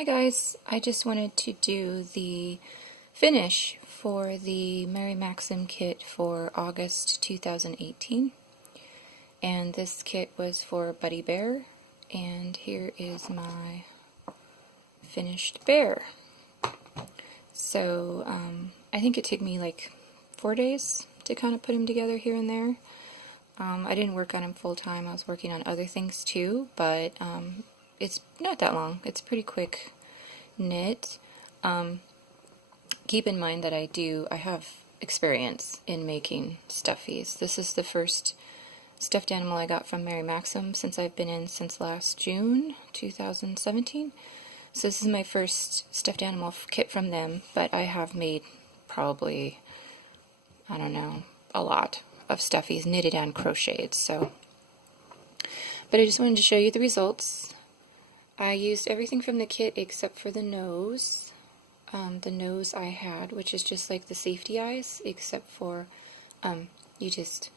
Hi guys, I just wanted to do the finish for the Mary Maxim kit for August 2018. And this kit was for Buddy Bear, and here is my finished bear. So I think it took me like 4 days to kind of put him together here and there. I didn't work on him full time, I was working on other things too, but it's not that long. It's pretty quick knit. Keep in mind that I have experience in making stuffies. This is the first stuffed animal I got from Mary Maxim since I've been in since last June 2017. So this is my first stuffed animal kit from them, but I have made probably, I don't know, a lot of stuffies, knitted and crocheted. So, but I just wanted to show you the results. I used everything from the kit except for the nose. The nose I had, which is just like the safety eyes, except for you just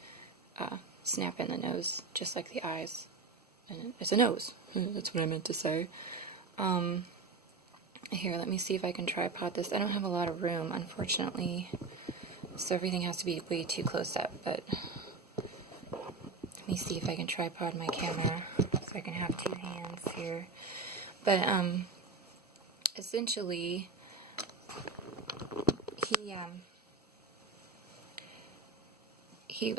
snap in the nose, just like the eyes. And it's a nose. That's what I meant to say. Here, let me see if I can tripod this. I don't have a lot of room, unfortunately, so everything has to be way too close up, but let me see if I can tripod my camera so I can have two hands here. But essentially,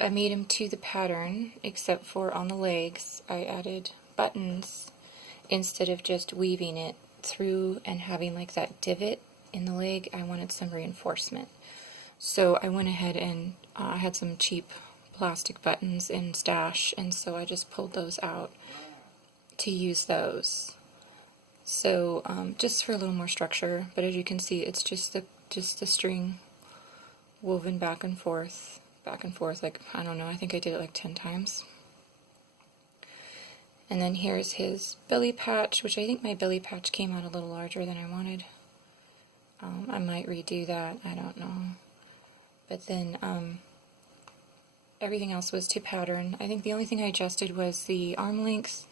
I made him to the pattern, except for on the legs I added buttons instead of just weaving it through and having like that divot in the leg. I wanted some reinforcement. So I went ahead and I had some cheap plastic buttons in stash, and so I just pulled those out to use those. So just for a little more structure, but as you can see, it's just the string woven back and forth, like, I don't know, I think I did it like 10 times. And then here's his belly patch, which I think my belly patch came out a little larger than I wanted. I might redo that, I don't know. But then everything else was to pattern. I think the only thing I adjusted was the arm length,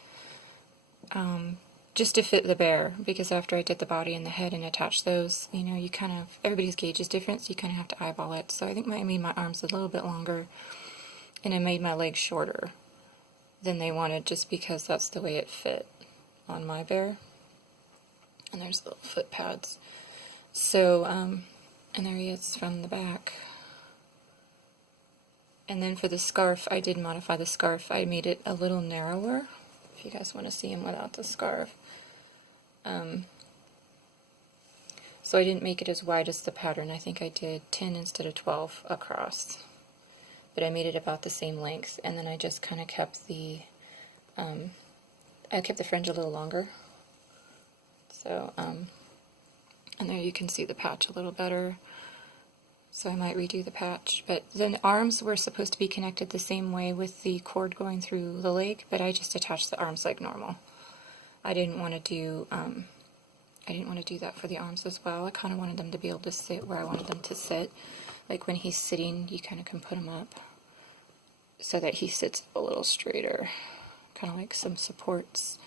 just to fit the bear, because after I did the body and the head and attached those, you know, you kind of, everybody's gauge is different, so you kind of have to eyeball it. So I think I made my arms a little bit longer, and I made my legs shorter than they wanted, just because that's the way it fit on my bear. And there's little foot pads. So, and there he is from the back. And then for the scarf, I did modify the scarf. I made it a little narrower, if you guys want to see him without the scarf. So I didn't make it as wide as the pattern. I think I did 10 instead of 12 across. But I made it about the same length, and then I just kind of kept the fringe a little longer. So, and there you can see the patch a little better. So I might redo the patch. But then the arms were supposed to be connected the same way with the cord going through the leg, but I just attached the arms like normal. I didn't want to do that for the arms as well. I kind of wanted them to be able to sit where I wanted them to sit. Like when he's sitting, you kind of can put him up so that he sits a little straighter, kind of like some supports.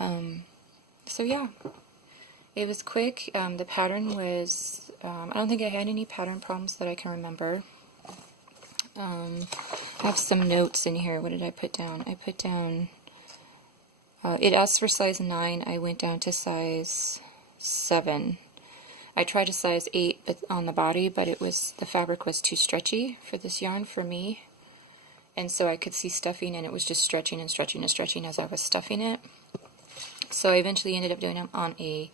So yeah, it was quick. The pattern was, I don't think I had any pattern problems that I can remember. I have some notes in here. What did I put down? I put down, it asked for size 9. I went down to size 7. I tried a size 8 on the body, but the fabric was too stretchy for this yarn for me. And so I could see stuffing, and it was just stretching and stretching and stretching as I was stuffing it. So I eventually ended up doing him on a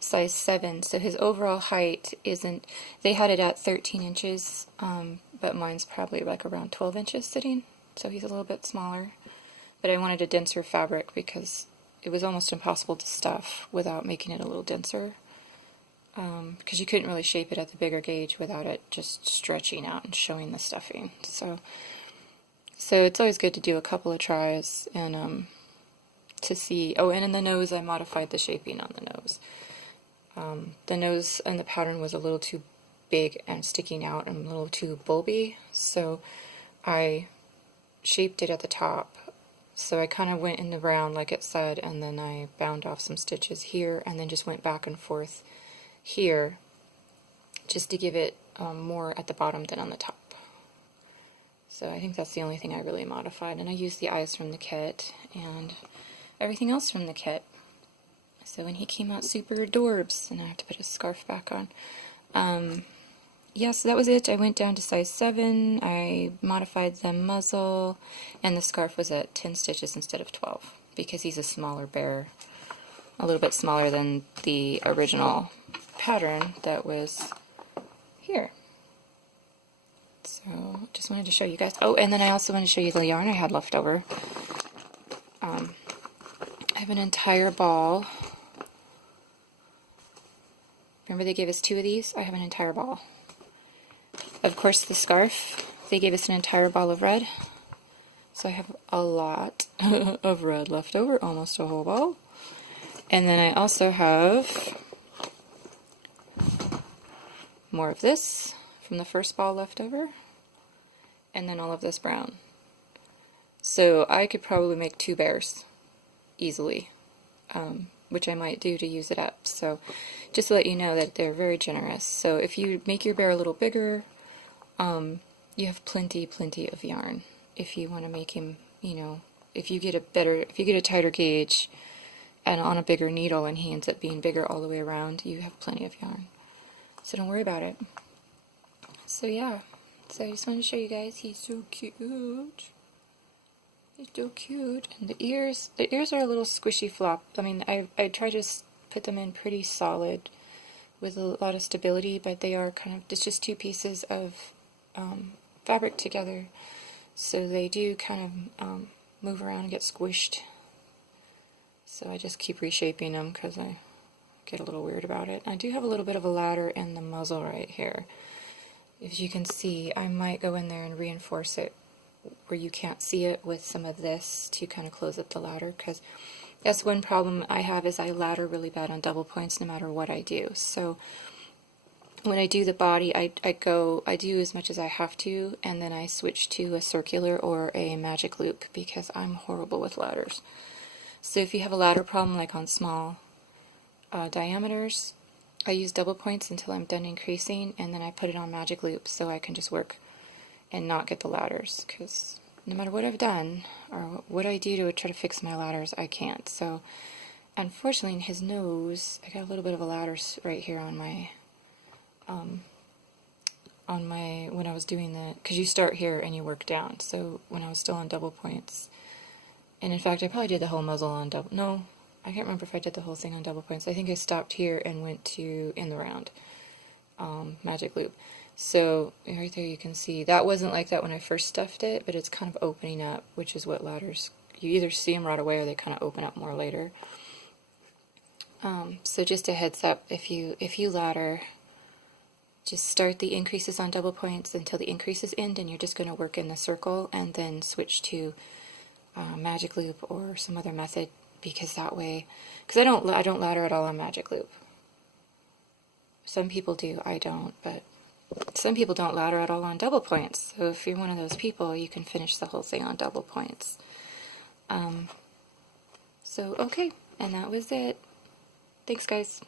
size 7. So his overall height isn't, they had it at 13 inches, but mine's probably like around 12 inches sitting. So he's a little bit smaller. But I wanted a denser fabric because it was almost impossible to stuff without making it a little denser. Because you couldn't really shape it at the bigger gauge without it just stretching out and showing the stuffing. So it's always good to do a couple of tries and to see. Oh, and in the nose, I modified the shaping on the nose. The nose and the pattern was a little too big and sticking out and a little too bulby, so I shaped it at the top So I kind of went in the round like it said, and then I bound off some stitches here, and then just went back and forth here just to give it more at the bottom than on the top. So I think that's the only thing I really modified, and I used the eyes from the kit and everything else from the kit. So when he came out super adorbs, and I have to put his scarf back on. Yeah, so that was it. I went down to size 7, I modified the muzzle, and the scarf was at 10 stitches instead of 12, because he's a smaller bear, a little bit smaller than the original pattern that was here. So, just wanted to show you guys. Oh, and then I also wanted to show you the yarn I had left over. I have an entire ball. Remember they gave us 2 of these? I have an entire ball. Of course, the scarf, they gave us an entire ball of red. So I have a lot of red left over, almost a whole ball. And then I also have more of this from the first ball left over. And then all of this brown. So I could probably make 2 bears easily, which I might do to use it up. So just to let you know that they're very generous. So if you make your bear a little bigger, you have plenty of yarn. If you want to make him, you know, if you get a tighter gauge and on a bigger needle and he ends up being bigger all the way around, you have plenty of yarn. So don't worry about it. So yeah, so I just wanted to show you guys, he's so cute. He's so cute. And the ears are a little squishy flop. I mean, I try to put them in pretty solid with a lot of stability, but they are kind of, it's just 2 pieces of fabric together, so they do kind of move around and get squished. So I just keep reshaping them because I get a little weird about it. I do have a little bit of a ladder in the muzzle right here. As you can see, I might go in there and reinforce it where you can't see it with some of this to kind of close up the ladder, because that's one problem I have, is I ladder really bad on double points no matter what I do. So when I do the body, I do as much as I have to, and then I switch to a circular or a magic loop because I'm horrible with ladders. So if you have a ladder problem like on small diameters, I use double points until I'm done increasing, and then I put it on magic loops so I can just work and not get the ladders, because no matter what I've done or what I do to try to fix my ladders, I can't. So unfortunately in his nose, I got a little bit of a ladder right here on my when I was doing the, because you start here and you work down. So when I was still on double points, and in fact I probably did the whole muzzle on double, no, I can't remember if I did the whole thing on double points. I think I stopped here and went to in the round magic loop. So right there you can see that wasn't like that when I first stuffed it, but it's kind of opening up, which is what ladders, you either see them right away or they kind of open up more later. So just a heads up, if you ladder, just start the increases on double points until the increases end, and you're just going to work in the circle and then switch to magic loop or some other method, because that way, because I don't ladder at all on magic loop. Some people do, I don't, but some people don't ladder at all on double points. So if you're one of those people, you can finish the whole thing on double points. So okay, and that was it. Thanks guys.